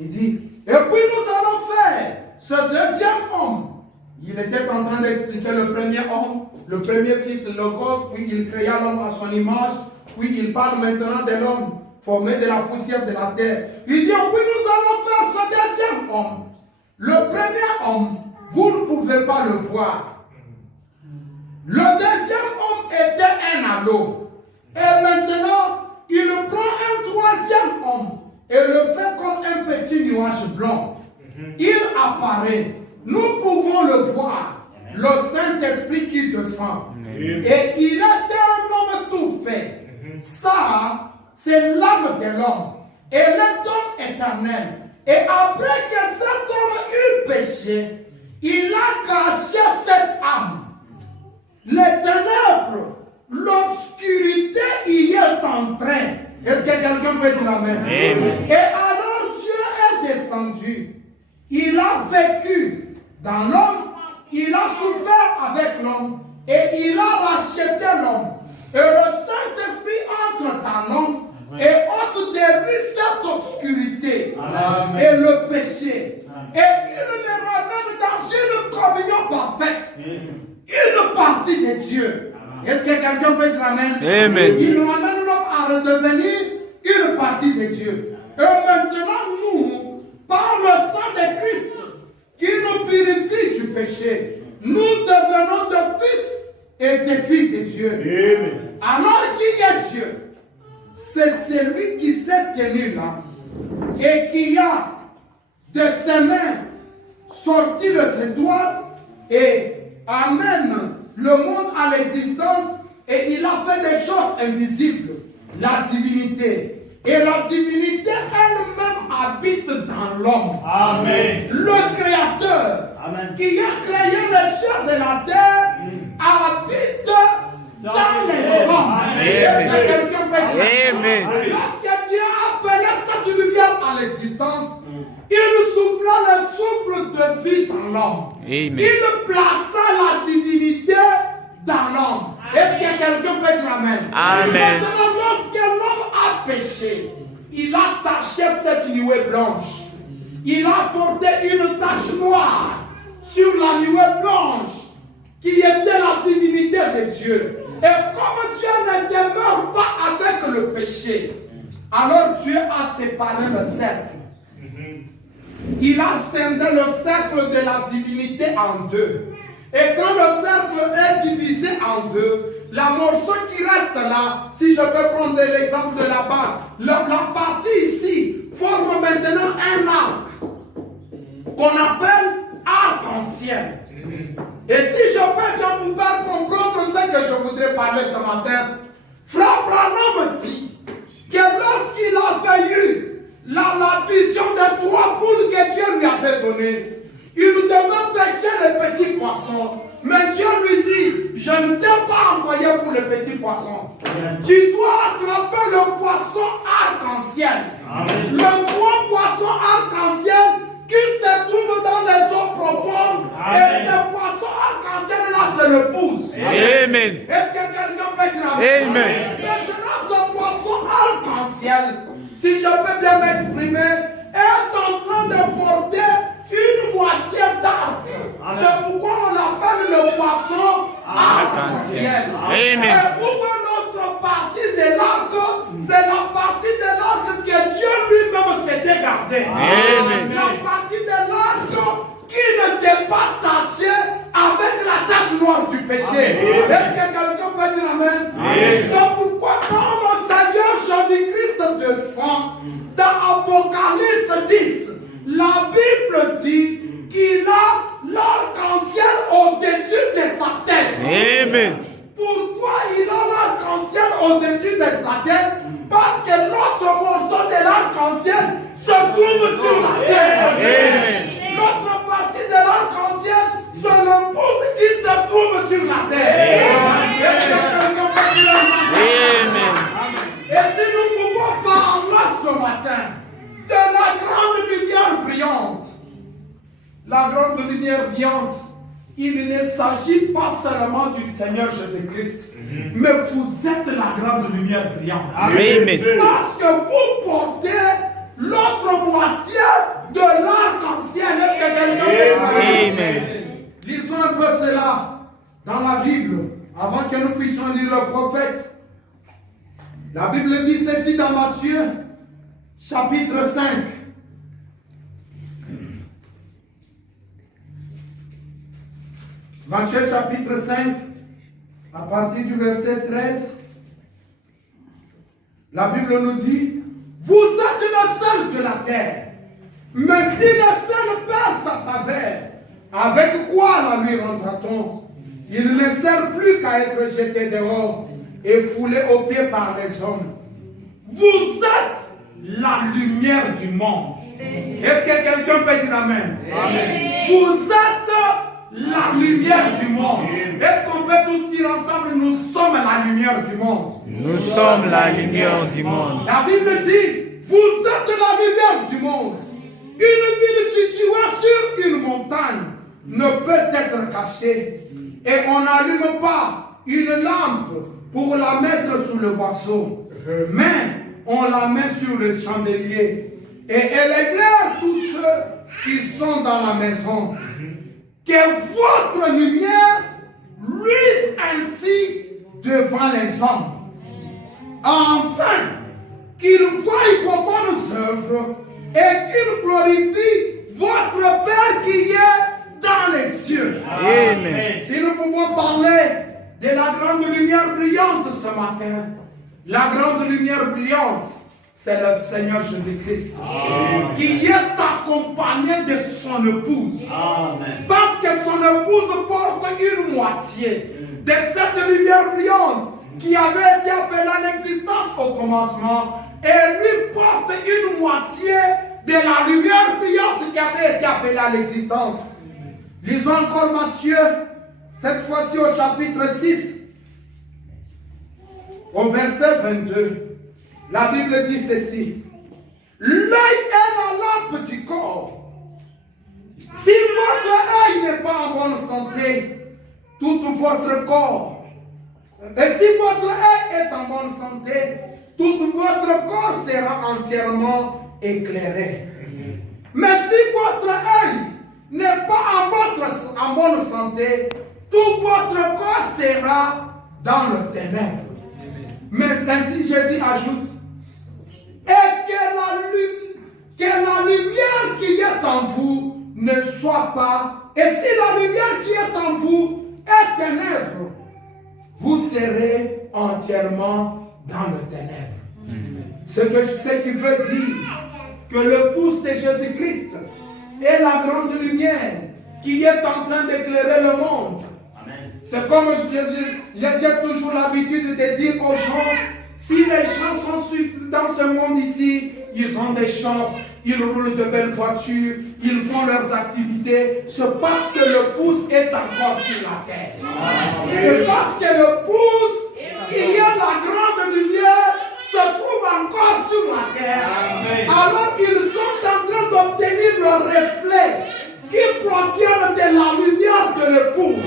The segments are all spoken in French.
Il dit, et puis nous allons faire ce deuxième homme. Il était en train d'expliquer le premier homme, le premier fils de Logos, puis il créa l'homme à son image, puis il parle maintenant de l'homme formé de la poussière de la terre. Il dit, puis nous allons faire ce deuxième homme. Le premier homme, vous ne pouvez pas le voir. Le deuxième homme était un anneau. Et maintenant, il prend un troisième homme et le fait comme un petit nuage blanc. Il apparaît. Nous pouvons le voir. Le Saint-Esprit qui descend. Et il était un homme tout fait. Ça, c'est l'âme de l'homme. Et le don éternel. Et après que cet homme eut péché, il a caché cette âme. Les ténèbres, l'obscurité y est en train. Est-ce que quelqu'un peut dire amen? Amen. Et alors Dieu est descendu. Il a vécu dans l'homme, il a souffert avec l'homme et il a racheté l'homme. Et le Saint-Esprit entre dans l'homme et ôte de lui cette obscurité. Amen. Et le péché. Amen. Et il les ramène dans une communion parfaite. Une partie de Dieu. Est-ce que quelqu'un peut dire amen? Amen. Il ramène l'homme à redevenir une partie de Dieu. Et maintenant, nous, par le sang de Christ, qui nous purifie du péché, nous devenons de fils et de filles de Dieu. Amen. Alors, qui est Dieu? C'est celui qui s'est tenu là et qui a de ses mains sorti les étoiles et amène le monde à l'existence et il a fait des choses invisibles, la divinité. Et la divinité elle-même habite dans l'homme. Amen. Le Créateur, amen, qui a créé les cieux et la terre, habite dans les hommes. Est-ce que quelqu'un peut dire? Amen. Lorsque Dieu a appelé cette lumière à l'existence, il souffla le souffle de vie dans l'homme. Il plaça la divinité dans l'homme. Est-ce que quelqu'un peut dire amen? Amen. Maintenant, lorsque l'homme a péché, il a taché cette nuée blanche. Il a porté une tache noire sur la nuée blanche qui était la divinité de Dieu. Et comme Dieu ne demeure pas avec le péché, alors Dieu a séparé le cercle. Il a scindé le cercle de la divinité en deux. Et quand le cercle est divisé en deux, la morceau qui reste là, si je peux prendre l'exemple de là-bas, la partie ici forme maintenant un arc qu'on appelle arc-en-ciel. Et si je peux bien vous faire comprendre ce que je voudrais parler ce matin, Frère Branham dit que lorsqu'il avait eu la vision des trois boules que Dieu lui avait données, il devait pêcher les petits poissons. Mais Dieu lui dit, je ne t'ai pas envoyé pour les petits poissons. Tu dois attraper le poisson arc-en-ciel. Le gros poisson arc-en-ciel qui se trouve dans les eaux profondes. Et ce poisson arc-en-ciel-là, c'est le pouce. Amen. Est-ce que quelqu'un peut dire amen? Maintenant, ce poisson arc-en-ciel, si je peux bien m'exprimer, est en train de porter une moitié d'arc. C'est pourquoi on l'appelle le poisson arc-en-ciel. Et où est l'autre partie de l'arc? C'est la partie de l'arc que Dieu lui-même s'est dégardé. La partie de l'arc qui n'était pas tachée avec la tache noire du péché. Est-ce que quelqu'un peut dire amen? C'est pourquoi quand le Seigneur Jésus-Christ descend dans Apocalypse 10, la Bible dit qu'il a l'arc-en-ciel au-dessus de sa tête. Amen. Pourquoi il a l'arc-en-ciel au-dessus de sa tête? Parce que l'autre morceau de l'arc-en-ciel se trouve sur la terre. Amen. L'autre partie de l'arc-en-ciel, c'est le pouce qui se trouve sur la terre. Est-ce que quelqu'un peut dire amen? Et si nous pouvons parler ce matin de la grande lumière brillante, la grande lumière brillante, il ne s'agit pas seulement du Seigneur Jésus-Christ, mais vous êtes la grande lumière brillante. Amen. Parce que vous portez l'autre moitié dans la Bible, avant que nous puissions lire le prophète. La Bible dit ceci dans Matthieu, chapitre 5. Matthieu, chapitre 5, à partir du verset 13. La Bible nous dit, vous êtes le sel de la terre. Mais si le sel perd sa saveur, avec quoi la lui rendra-t-on? Il ne sert plus qu'à être jeté dehors et foulé aux pieds par les hommes. Vous êtes la lumière du monde. Est-ce que quelqu'un peut dire amen? Amen. Vous êtes la lumière du monde. Est-ce qu'on peut tous dire ensemble, nous sommes la lumière du monde? Nous sommes la lumière du monde. La Bible dit, vous êtes la lumière du monde. Une ville située sur une montagne ne peut être cachée. Et on n'allume pas une lampe pour la mettre sous le boisseau, mais on la met sur le chandelier. Et elle éclaire tous ceux qui sont dans la maison. Que votre lumière luise ainsi devant les hommes. Afin qu'ils voient vos bonnes œuvres et qu'ils glorifient votre Père qui est dans les cieux. Amen. Si nous pouvons parler de la grande lumière brillante ce matin, la grande lumière brillante, c'est le Seigneur Jésus-Christ qui est accompagné de son épouse. Amen. Parce que son épouse porte une moitié de cette lumière brillante qui avait été appelée à l'existence au commencement, et lui porte une moitié de la lumière brillante qui avait été appelée à l'existence. Lisons encore Matthieu, cette fois-ci au chapitre 6, au verset 22. La Bible dit ceci. L'œil est la lampe du corps. Si votre œil n'est pas en bonne santé, tout votre corps, et si votre œil est en bonne santé, tout votre corps sera entièrement éclairé. Mais si votre œil n'est pas en bonne santé, tout votre corps sera dans le ténèbre. Mais ainsi Jésus ajoute, et que la lumière qui est en vous ne soit pas, et si la lumière qui est en vous est ténèbre, vous serez entièrement dans le ténèbre. Ce qui veut dire que l'épouse de Jésus-Christ est la grande lumière qui est en train d'éclairer le monde. C'est comme j'ai toujours l'habitude de dire aux gens, si les gens sont dans ce monde ici, ils ont des champs, ils roulent de belles voitures, ils font leurs activités, c'est parce que l'épouse est encore sur la terre. C'est parce que l'épouse, qui est la grande lumière, se trouve encore sur la terre. Alors ils sont en train d'obtenir le reflet qui proviennent de la lumière de l'épouse.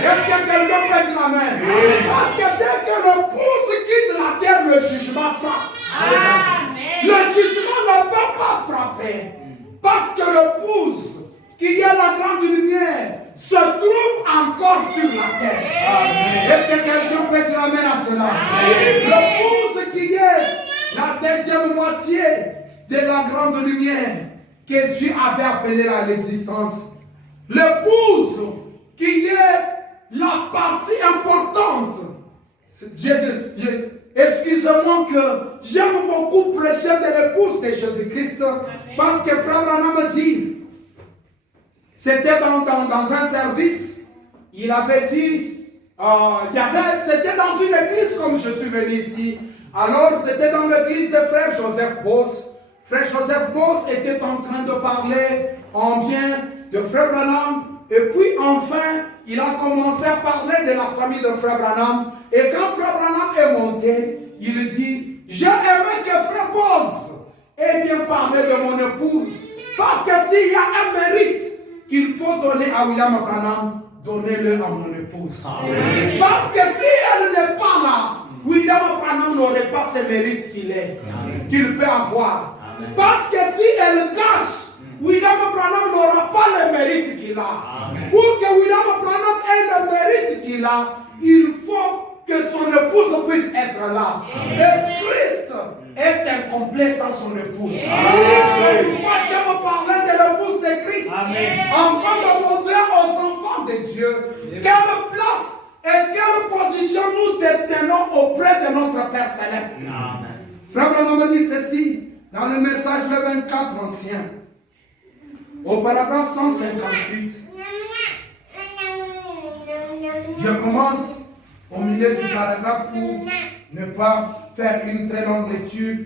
Est-ce que quelqu'un peut dire amen? Parce que dès que l'épouse quitte la terre, le jugement frappe. Le jugement ne peut pas frapper. Parce que l'épouse, qui est la grande lumière, se trouve encore sur la terre. Est-ce que quelqu'un peut dire amen à cela? L'épouse qui est la deuxième moitié de la grande lumière que Dieu avait appelée à l'existence. L'épouse qui est la partie importante. Excusez-moi que j'aime beaucoup prêcher de l'épouse de Jésus-Christ, parce que Frère Branham dit, c'était dans un service, il avait dit, c'était dans une église comme je suis venu ici. Alors c'était dans l'église de Frère Joseph Boss. Frère Joseph Boss était en train de parler en bien de Frère Branham. Et puis enfin, il a commencé à parler de la famille de Frère Branham. Et quand Frère Branham est monté, il dit, j'ai aimé que Frère Boss ait bien parlé de mon épouse. Parce que s'il y a un mérite qu'il faut donner à William Branham, donnez-le à mon épouse. Amen. Parce que si elle n'est pas là, William Branham n'aurait pas ce mérite qu'il peut avoir. Amen. Parce que si elle cache, William Branham n'aura pas le mérite qu'il a. Amen. Pour que William Branham ait le mérite qu'il a, il faut que son épouse puisse être là. Et Christ est incomplet sans son épouse. C'est pourquoi je me parlais de l'épouse de Christ. Afin de montrer aux enfants de Dieu quelle place et quelle position nous détenons auprès de notre Père Céleste. Frère Branham me dit ceci dans le message le 24 ancien, au paragraphe 158. Je commence au milieu du paragraphe pour ne pas faire une très longue lecture.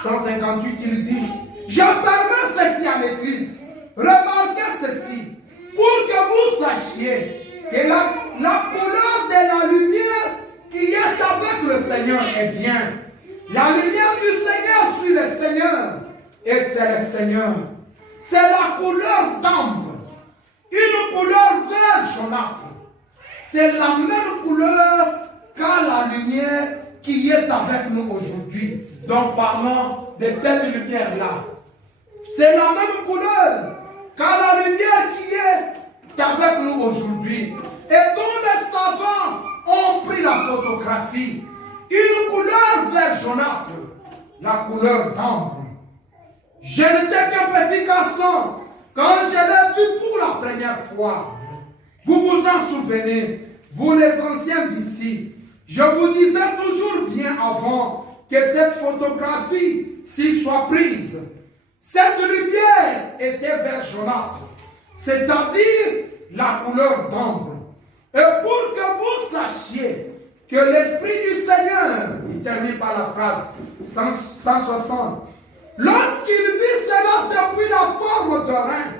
158, il dit: je permets ceci à l'Église. Remarquez ceci, pour que vous sachiez que la couleur de la lumière qui est avec le Seigneur est bien. La lumière du Seigneur suit le Seigneur, et c'est le Seigneur. C'est la couleur d'ambre, une couleur vert jaunâtre. C'est la même couleur qu'a la lumière qui est avec nous aujourd'hui. Donc parlons de cette lumière-là. C'est la même couleur qu'a la lumière qui est avec nous aujourd'hui. Et dont les savants ont pris la photographie. Une couleur vert jaunâtre, la couleur d'ambre. Je n'étais qu'un petit garçon quand je l'ai vu pour la première fois. Vous vous en souvenez, vous les anciens d'ici. Je vous disais toujours bien avant que cette photographie s'y soit prise. Cette lumière était vert jaunâtre, c'est-à-dire la couleur d'ambre. Et pour que vous sachiez que l'Esprit du Seigneur, il termine par la phrase 160, lorsqu'il vit cela depuis la forme de rein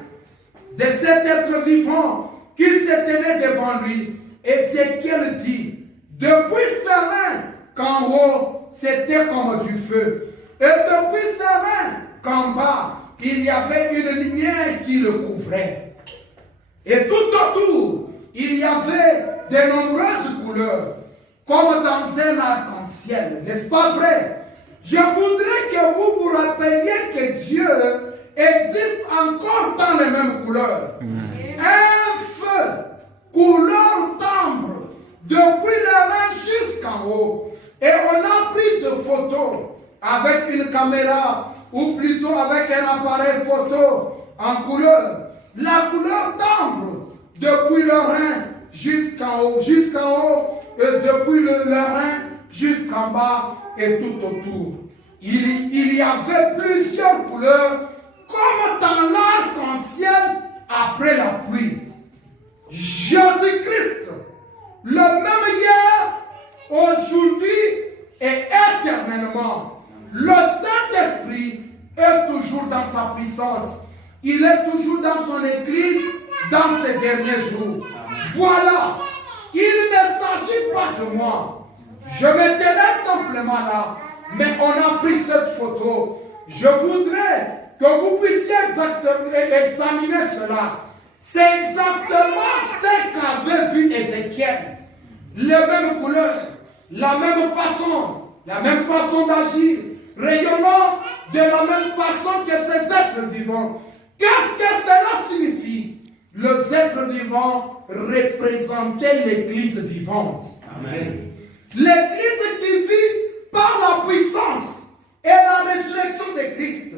de cet être vivant qu'il se tenait devant lui, Ézéchiel dit: depuis ce rein qu'en haut c'était comme du feu, et depuis ce rein qu'en bas il y avait une lumière qui le couvrait. Et tout autour, il y avait de nombreuses couleurs, comme dans un arc-en-ciel, n'est-ce pas vrai? Je voudrais que vous vous rappeliez que Dieu existe encore dans les mêmes couleurs. Un feu, couleur d'ambre, depuis le rein jusqu'en haut. Et on a pris de photos avec une caméra, ou plutôt avec un appareil photo en couleur. La couleur d'ambre, depuis le rein jusqu'en haut, et depuis le rein jusqu'en bas et tout autour. Il y avait plusieurs couleurs, comme dans l'arc-en-ciel après la pluie. Jésus-Christ, le même hier, aujourd'hui et éternellement. Le Saint-Esprit est toujours dans sa puissance. Il est toujours dans son Église dans ces derniers jours. Voilà, il ne s'agit pas de moi. Je me tenais simplement là, mais on a pris cette photo. Je voudrais que vous puissiez examiner cela. C'est exactement ce qu'avait vu Ézéchiel. Les mêmes couleurs, la même façon d'agir, rayonnant de la même façon que ces êtres vivants. Qu'est-ce que cela signifie? Les êtres vivants représentaient l'Église vivante. Amen. L'Église qui vit par la puissance et la résurrection de Christ.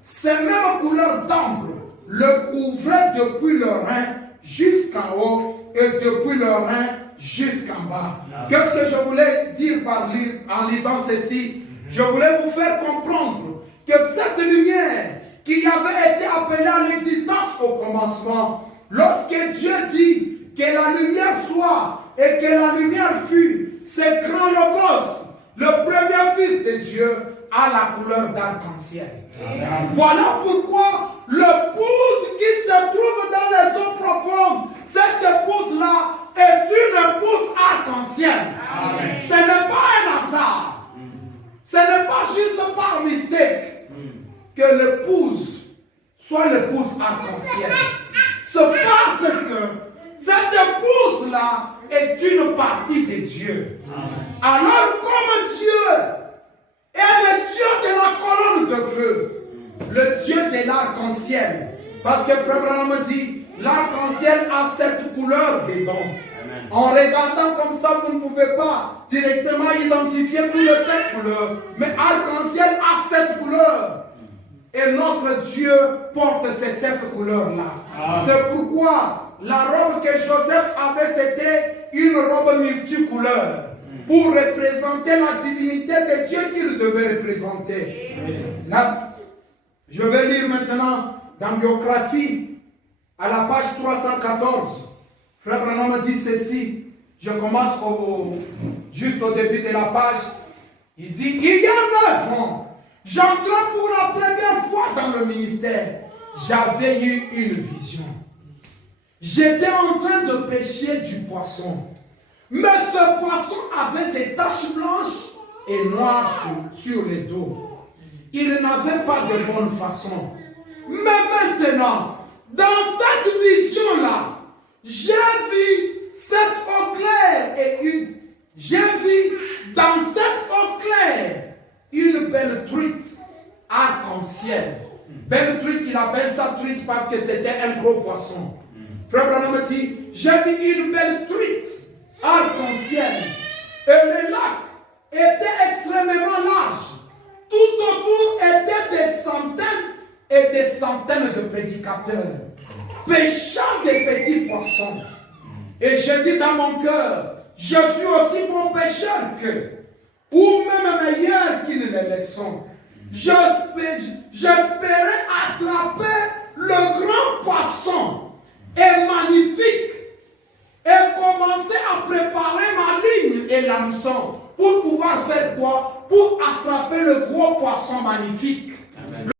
Ces mêmes couleurs d'ambre le couvraient depuis le rein jusqu'en haut et depuis le rein jusqu'en bas. Qu'est-ce que je voulais dire en lisant ceci? Je voulais vous faire comprendre que cette lumière qui avait été appelée à l'existence au commencement, lorsque Dieu dit que la lumière soit et que la lumière fut, c'est grand logos, le premier fils de Dieu, a la couleur d'arc-en-ciel. Voilà pourquoi l'épouse qui se trouve dans les eaux profondes, cette épouse-là est une épouse arc-en-ciel. Ce n'est pas un hasard. Ce n'est pas juste par mystère que l'épouse soit l'épouse arc-en-ciel. C'est parce que cette épouse-là est une partie de Dieu. Alors comme Dieu est le Dieu de la colonne de feu, le Dieu de l'arc-en-ciel, parce que Frère Branham me dit, l'arc-en-ciel a cette couleur dedans. En regardant comme ça, vous ne pouvez pas directement identifier toutes les 7 couleurs. Mais arc-en-ciel a 7 couleurs. Et notre Dieu porte ces 7 couleurs-là. C'est pourquoi la robe que Joseph avait, c'était une robe multicouleur. Pour représenter la divinité de Dieu qu'il devait représenter. Là, je vais lire maintenant dans Biographie, à la page 314. Frère Branham dit ceci. Je commence juste au début de la page. Il dit, il y a 9 ans, j'entrais pour la première fois dans le ministère. J'avais eu une vision. J'étais en train de pêcher du poisson. Mais ce poisson avait des taches blanches et noires sur les dos. Il n'avait pas de bonne façon. Mais maintenant, dans cette vision-là, j'ai vu cette eau claire j'ai vu dans cette eau claire une belle truite arc-en-ciel. Belle truite, il appelle ça truite parce que c'était un gros poisson. Frère Branham dit, j'ai vu une belle truite arc-en-ciel. Et le lac était extrêmement large. Tout autour étaient des centaines et des centaines de prédicateurs, pêchant des petits poissons. Et je dis dans mon cœur, je suis aussi bon pêcheur qu'eux, ou même meilleur qu'ils ne le sont. J'espérais attraper le grand poisson et magnifique et commencer à préparer ma ligne et l'hameçon pour pouvoir faire quoi? Pour attraper le gros poisson magnifique.